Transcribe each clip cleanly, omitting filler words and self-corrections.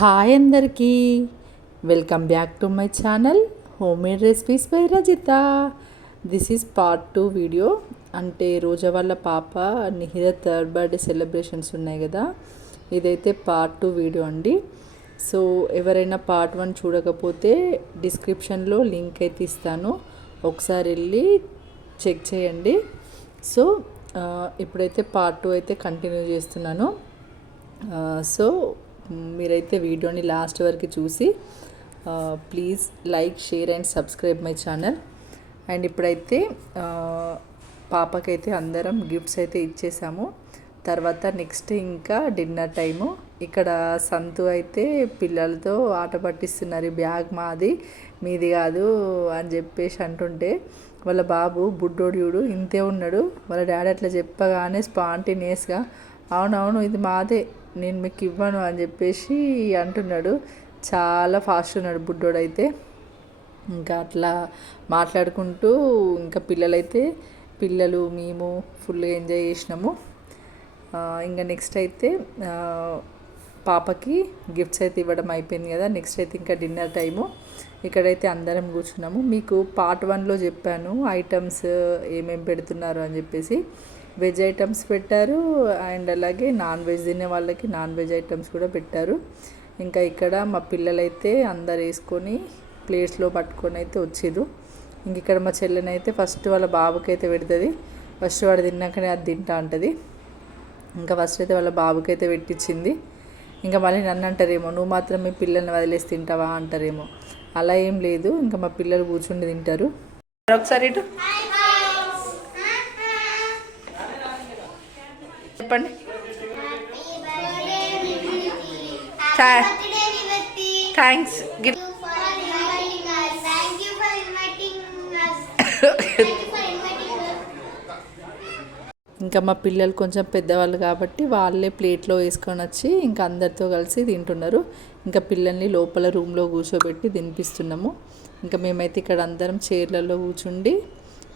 Hi అందరికీ welcome back to my channel home made recipes by Rajitha. This is part 2 video. అంటే రోజా వాళ్ళ పాప Nihira third birthday celebrations ఉన్నాయి కదా, ఇదైతే పార్ట్ 2 వీడియో అండి. సో ఎవరైనా పార్ట్ 1 చూడకపోతే డిస్క్రిప్షన్లో లింక్ అయితే ఇస్తాను, ఒకసారి వెళ్ళి చెక్ చేయండి. సో ఇప్పుడైతే పార్ట్ 2 అయితే కంటిన్యూ చేస్తున్నాను. సో మీరైతే వీడియోని లాస్ట్ వరకు చూసి please like, share and subscribe my channel. And ఇప్పుడైతే పాపకైతే అందరం గిఫ్ట్స్ అయితే ఇచ్చేసాము. తర్వాత నెక్స్ట్ ఇంకా డిన్నర్ టైము. ఇక్కడ సంతు అయితే పిల్లలతో ఆట పట్టిస్తున్నారు, బ్యాగ్ మాది మీది కాదు అని చెప్పేసి అంటుంటే వాళ్ళ బాబు బుడ్డోడియుడు ఇంతే ఉన్నాడు. వాళ్ళ డాడీ అట్లా చెప్పగానే స్పాంటేనియస్గా అవునవును ఇది మాదే, నేను మీకు ఇవ్వను అని చెప్పేసి అంటున్నాడు. చాలా ఫాస్ట్ ఉన్నాడు బుడ్డోడైతే. ఇంకా అట్లా మాట్లాడుకుంటూ ఇంకా పిల్లలు మేము ఫుల్గా ఎంజాయ్ చేసినాము. ఇంకా నెక్స్ట్ అయితే పాపకి గిఫ్ట్స్ అయితే ఇవ్వడం అయిపోయింది కదా. నెక్స్ట్ అయితే ఇంకా డిన్నర్ టైము. ఇక్కడైతే అందరం కూర్చున్నాము. మీకు పార్ట్ 1లో చెప్పాను ఐటమ్స్ ఏమేమి పెడుతున్నారు అని చెప్పేసి. వెజ్ ఐటమ్స్ పెట్టారు అండ్ అలాగే నాన్ వెజ్ తినే వాళ్ళకి నాన్ వెజ్ ఐటమ్స్ కూడా పెట్టారు. ఇంకా ఇక్కడ మా పిల్లలైతే అందరు వేసుకొని ప్లేట్స్లో పట్టుకొని అయితే వచ్చిర్రు. ఇంక ఇక్కడ మా చెల్లెనైతే ఫస్ట్ వాళ్ళ బాబుకి అయితే పెడుతుంది. ఫస్ట్ వాడు తిన్నాకనే అది తింటా అంటది. ఇంకా ఫస్ట్ అయితే వాళ్ళ బాబుకి అయితే పెట్టించింది. ఇంకా మళ్ళీ నన్ను అంటారేమో, నువ్వు మాత్రం మీ పిల్లల్ని వదిలేసి తింటావా అంటారేమో. అలా ఏం లేదు, ఇంకా మా పిల్లలు కూర్చుండి తింటారు. ఒకసారి ఇటు చెప్పండి. థ్యాంక్స్. ఇంకా మా పిల్లలు కొంచెం పెద్దవాళ్ళు కాబట్టి వాళ్ళే ప్లేట్లో వేసుకొని వచ్చి ఇంకా అందరితో కలిసి తింటున్నారు. ఇంకా పిల్లల్ని లోపల రూమ్లో కూర్చోబెట్టి తినిపిస్తున్నాము. ఇంకా మేమైతే ఇక్కడ అందరం చైర్లలో కూర్చుండి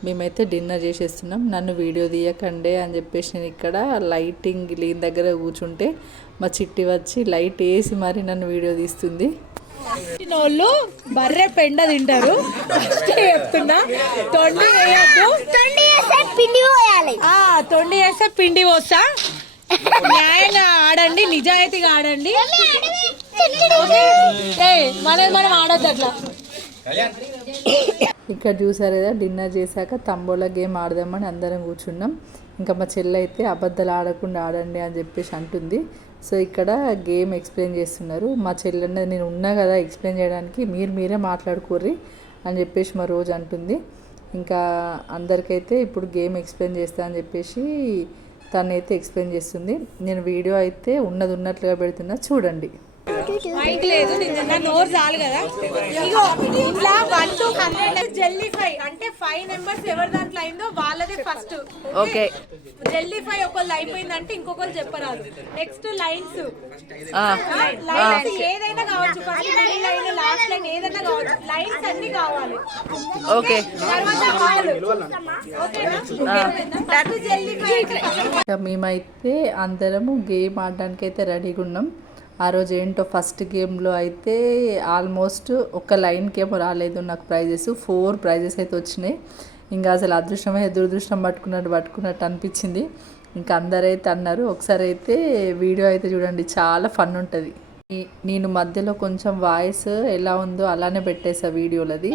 మేమైతే డిన్నర్ చేసేస్తున్నాం. నన్ను వీడియో తీయకండే అని చెప్పేసి నేను ఇక్కడ లైటింగ్ లేని దగ్గర కూర్చుంటే మా చిట్టి వచ్చి లైట్ వేసి మరి నన్ను వీడియో తీస్తుంది. వాళ్ళు బర్రె పెండ తింటారు చెప్తున్నా. తొండి వేయద్దు, తొండి వేస్తే పిండి పోస్తా. న్యాయంగా ఆడండి, నిజాయితీగా ఆడండి. మనం ఆడద్దు అట్లా. ఇక్కడ చూసారు కదా, డిన్నర్ చేశాక తంబోలా గేమ్ ఆడదామని అందరం కూర్చున్నాం. ఇంకా మా చెల్లి అయితే అబద్ధాలు ఆడకుండా ఆడండి అని చెప్పేసి అంటుంది. సో ఇక్కడ గేమ్ ఎక్స్ప్లెయిన్ చేస్తున్నారు. మా చెల్లి అన్నది నేను ఉన్నా కదా ఎక్స్ప్లెయిన్ చేయడానికి, మీరే మాట్లాడుకోర్రి అని చెప్పేసి మా రోజు అంటుంది. ఇంకా అందరికైతే ఇప్పుడు గేమ్ ఎక్స్ప్లెయిన్ చేస్తా అని చెప్పేసి తనైతే ఎక్స్ప్లెయిన్ చేస్తుంది. నేను వీడియో అయితే ఉన్నట్లుగా పెడుతున్నా, చూడండి. మైక్ లేదు, నోరు చాలు కదా. ఇగో ఇట్లా 1 to 100 జెల్లీ ఫ్రై అంటే 5 మెంబర్స్ ఎవరి దాంట్లో అయిందో వాళ్ళదే ఫస్ట్. ఓకే, జెల్లీ ఫ్రై ఒకళ్ళు అయిపోయిందంటే ఇంకొకరు చెప్పరాదు. నెక్స్ట్ లైన్స్ ఏదైనా కావచ్చు, ఫస్ట్ లైన్ లాస్ట్ లైన్ ఏదైనా కావచ్చు, లైన్స్ అన్ని కావాలి. ఓకే, తర్వాత హాల్. ఓకేనా, జెల్లీ ఫ్రై. మేమైతే అందరము గేమ్ ఆడడానికి అయితే రెడీగా ఉన్నాం. ఆ రోజు ఏంటో ఫస్ట్ గేమ్లో అయితే ఆల్మోస్ట్ ఒక లైన్కి ఏమో రాలేదు నాకు ప్రైజెస్. 4 ప్రైజెస్ అయితే వచ్చినాయి. ఇంకా అసలు అదృష్టమే దురదృష్టం పట్టుకున్నట్టు అనిపించింది. ఇంకా అందరైతే అన్నారు. ఒకసారి అయితే వీడియో అయితే చూడండి, చాలా ఫన్ ఉంటుంది. నేను మధ్యలో కొంచెం వాయిస్ ఎలా ఉందో అలానే పెట్టేసా వీడియోలది.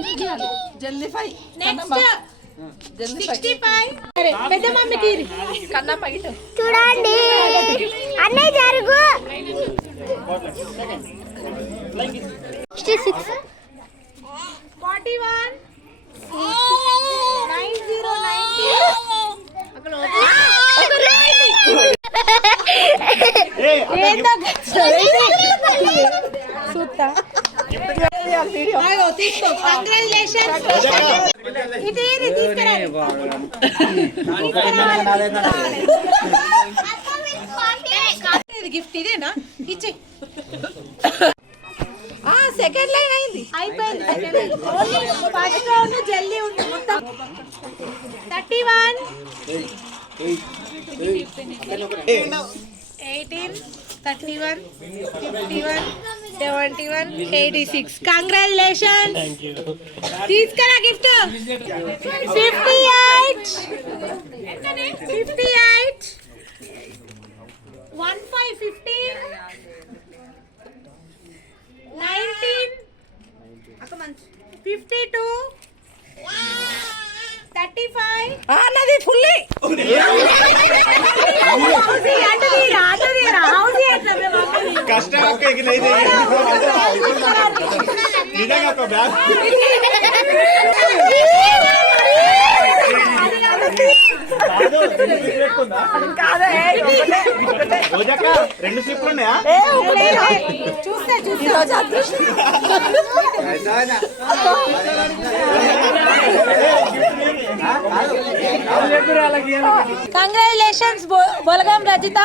చూడండి అన్నీ జరుగు. 66 41 గిఫ్ట్ ఇదేనా ఇచ్చే. సెకండ్ లైన్ అయింది, అయిపోయింది. ఫస్ట్ రౌండ్ జల్దీ ఉంది మొత్తం. 31 18 31 51 7186. Congratulations. తీసుకురా గిఫ్ట్ 58 15 19 52 35 అన్నది ఫుల్లీ कस्टमर के कि नहीं देंगे निदागा तो बैग కాదు రోజక్క రెండు స్లిప్లు ఉన్నాయా చూస్తే కంగ్రాచులేషన్స్ బొలగం రజిత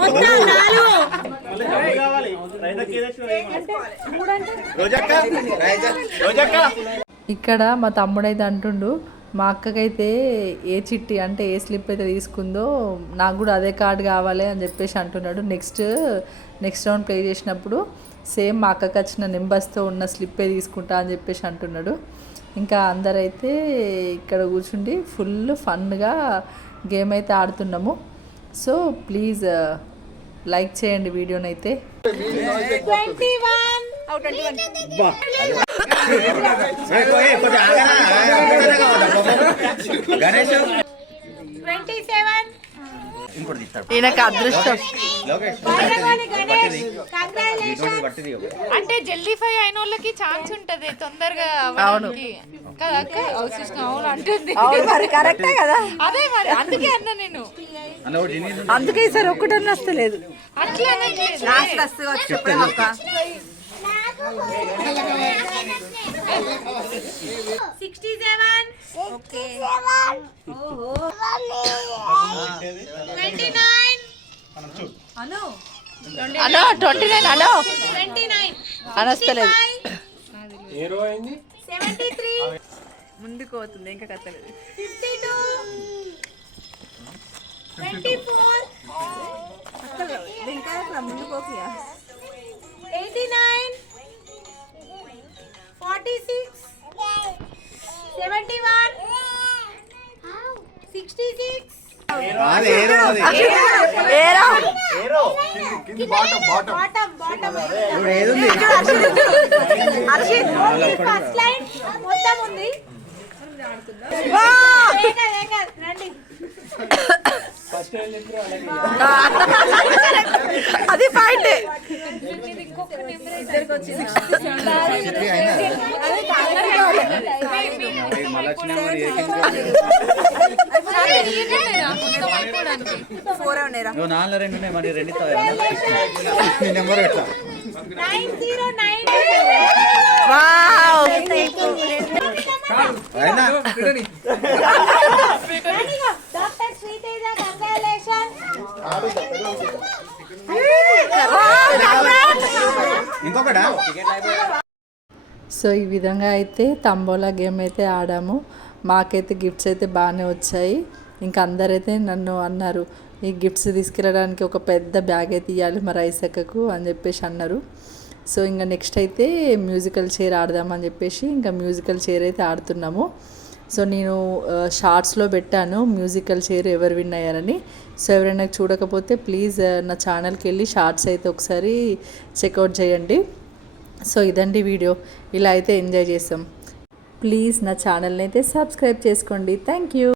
మొత్తం 4 ఇక్కడ మా తమ్ముడైతే అంటుండు మా అక్కకైతే ఏ చిట్టి అంటే ఏ స్లిప్ అయితే తీసుకుందో నాకు కూడా అదే కార్డు కావాలి అని చెప్పేసి అంటున్నాడు. నెక్స్ట్ రౌండ్ ప్లే చేసినప్పుడు సేమ్ మా అక్కకి వచ్చిన నెంబర్స్తో ఉన్న స్లిప్పే తీసుకుంటా అని చెప్పేసి అంటున్నాడు. ఇంకా అందరైతే ఇక్కడ కూర్చుండి ఫుల్ ఫన్గా గేమ్ అయితే ఆడుతున్నాము. సో ప్లీజ్ లైక్ చేయండి వీడియోనైతే. 27 ఈయనకు అదృష్టం. అంటే జల్దీఫై అయిన వాళ్ళకి ఛాన్స్ ఉంటది తొందరగా అవ్వడానికి. కదా అక్క? అవును అంటుంది. కరెక్టే కదా. అదే మరి అందుకే అన్నా నేను. అందుకే ఈసారి ఒక్కటన్నా వస్తలేదు. అట్లా 67 ఓకే 29 అను 29 అనో 29 అనస్తలేదు. 73 ముందుకు పోతుంది ఇంకా కత్తలేదు. 52 24 89 46 71 66 ఫస్ట్ లైన్ మొత్తం ఉంది. రండి అది పాయింట్. నాలుగు రెండు ఉన్నాయి మరి రెండు నెంబర్ పెట్టా 909 డాక్టర్ శ్రీతేజ కంగ్రాచులేషన్. ఇంకొకటా? సో ఈ విధంగా అయితే తంబోలా గేమ్ అయితే ఆడాము. మాకైతే గిఫ్ట్స్ అయితే బాగానే వచ్చాయి. ఇంకా అందరైతే నన్ను అన్నారు ఈ గిఫ్ట్స్ తీసుకెళ్ళడానికి ఒక పెద్ద బ్యాగ్ అయితే ఇవ్వాలి మా రైసక్కకు అని చెప్పేసి అన్నారు. సో ఇంకా నెక్స్ట్ అయితే మ్యూజికల్ చైర్ ఆడదామని చెప్పేసి ఇంకా మ్యూజికల్ చైర్ అయితే ఆడుతున్నాము. సో నేను షార్ట్స్లో పెట్టాను మ్యూజికల్ చైర్ ఎవరు విన్ అయ్యారని. సో ఎవరైనా చూడకపోతే ప్లీజ్ నా ఛానల్కి వెళ్ళి షార్ట్స్ అయితే ఒకసారి చెక్అవుట్ చేయండి. సో ఇదండి వీడియో. ఇలా అయితే ఎంజాయ్ చేసాం. ప్లీజ్ నా ఛానల్ని అయితే సబ్స్క్రైబ్ చేసుకోండి. Thank you.